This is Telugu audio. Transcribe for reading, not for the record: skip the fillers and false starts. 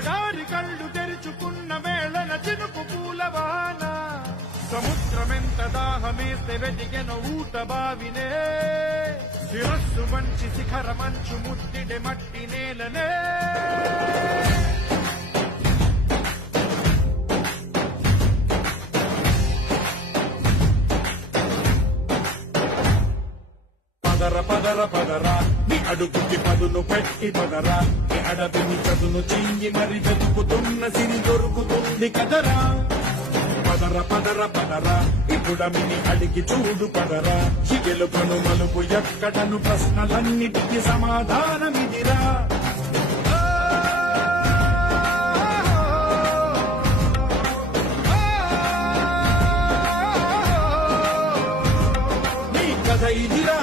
ఎడారి కళ్ళు తెరుచుకున్న వేళన చినుకు పూలవాన సముద్రమెంత దాహమేస్తే వెతికెన ఊట బావినే శిరస్సు మంచి శిఖర మంచు ముద్దిడే మట్టి నేలనే పదర పదర పదరా నీ అడుగుకి పదును పెట్టి పదరా నీ అడవిని చదును చెయ్యి మరి వెతుకుతున్న సిరి దొరుకుతుంది కదరా పదర పదర పదరా ఇప్పుడమిని అడిగి చూడు పదరా గెలుపను మలుపు ఎక్కడను ప్రశ్నలన్నిటికీ సమాధానమిదిరా నీ కథ ఇదిరా